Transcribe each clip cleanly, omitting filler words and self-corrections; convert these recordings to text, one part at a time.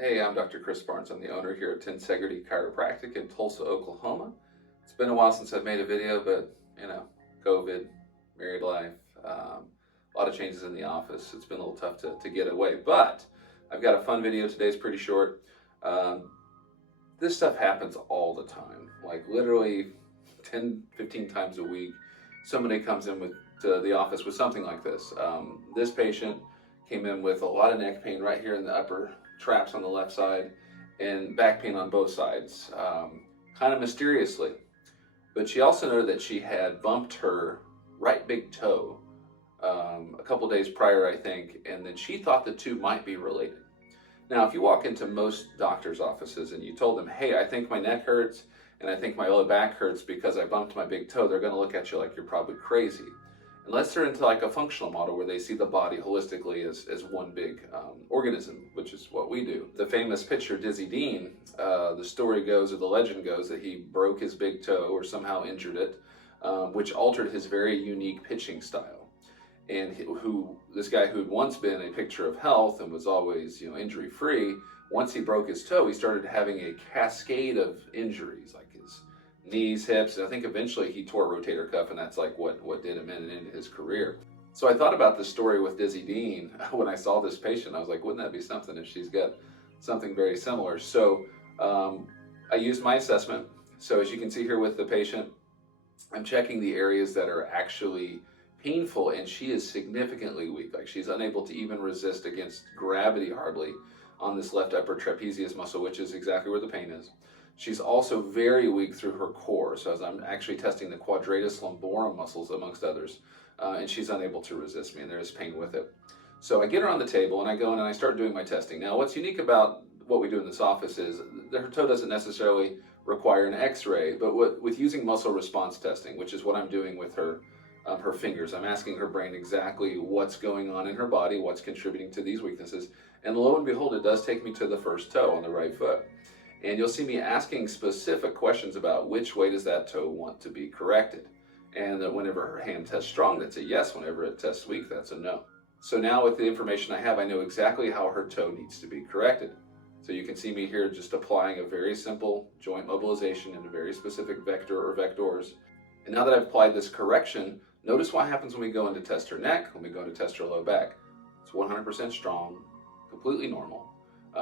Hey, I'm Dr. Chris Barnes. I'm the owner here at Tensegrity Chiropractic in Tulsa, Oklahoma. It's been a while since I've made a video, but COVID, married life, a lot of changes in the office. It's been a little tough to get away, but I've got a fun video today. It's pretty short. This stuff happens all the time, like literally 10, 15 times a week. Somebody comes in to the office with something like this. This patient came in with a lot of neck pain right here in the upper traps on the left side and back pain on both sides, kind of mysteriously. But she also noted that she had bumped her right big toe a couple days prior, I think, and then she thought the two might be related. Now, if you walk into most doctors' offices and you told them, hey, I think my neck hurts and I think my low back hurts because I bumped my big toe, they're going to look at you like you're probably crazy. Unless they're into like a functional model where they see the body holistically as one big organism, which is what we do. The famous pitcher Dizzy Dean, the story goes, or the legend goes, that he broke his big toe or somehow injured it, which altered his very unique pitching style. And this guy who had once been a picture of health and was always injury free, once he broke his toe, he started having a cascade of injuries, like his knees, hips, and I think eventually he tore a rotator cuff, and that's like what did him in and into his career. So I thought about this story with Dizzy Dean when I saw this patient. I was like, wouldn't that be something if she's got something very similar? So I used my assessment. So as you can see here with the patient, I'm checking the areas that are actually painful, and she is significantly weak. Like she's unable to even resist against gravity hardly on this left upper trapezius muscle, which is exactly where the pain is. She's also very weak through her core. So as I'm actually testing the quadratus lumborum muscles, amongst others, and she's unable to resist me, and there is pain with it. So I get her on the table, and I go in and I start doing my testing. Now, what's unique about what we do in this office is that her toe doesn't necessarily require an x-ray, but with using muscle response testing, which is what I'm doing with her fingers, I'm asking her brain exactly what's going on in her body, what's contributing to these weaknesses, and lo and behold, it does take me to the first toe on the right foot. And you'll see me asking specific questions about which way does that toe want to be corrected. And that whenever her hand tests strong, that's a yes. Whenever it tests weak, that's a no. So now with the information I have, I know exactly how her toe needs to be corrected. So you can see me here just applying a very simple joint mobilization in a very specific vector or vectors. And now that I've applied this correction, notice what happens when we go in to test her neck, when we go in to test her low back. It's 100% strong, completely normal.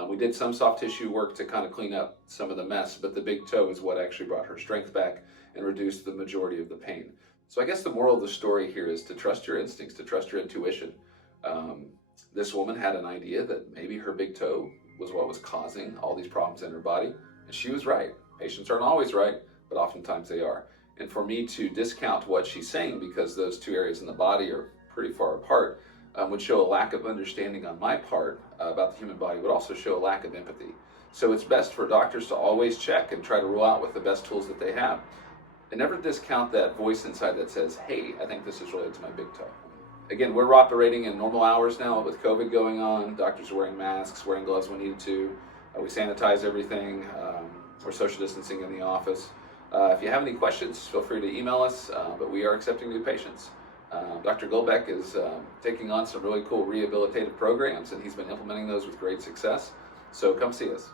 We did some soft tissue work to kind of clean up some of the mess, but the big toe is what actually brought her strength back and reduced the majority of the pain. So I guess the moral of the story here is to trust your instincts, to trust your intuition. This woman had an idea that maybe her big toe was what was causing all these problems in her body, and she was right. Patients aren't always right, but oftentimes they are. And for me to discount what she's saying because those two areas in the body are pretty far apart would show a lack of understanding on my part about the human body, would also show a lack of empathy. So it's best for doctors to always check and try to rule out with the best tools that they have. And never discount that voice inside that says, hey, I think this is related to my big toe. Again, we're operating in normal hours now with COVID going on. Doctors are wearing masks, wearing gloves when needed to. We sanitize everything. We're social distancing in the office. If you have any questions, feel free to email us, but we are accepting new patients. Dr. Goldbeck is taking on some really cool rehabilitative programs, and he's been implementing those with great success. So come see us.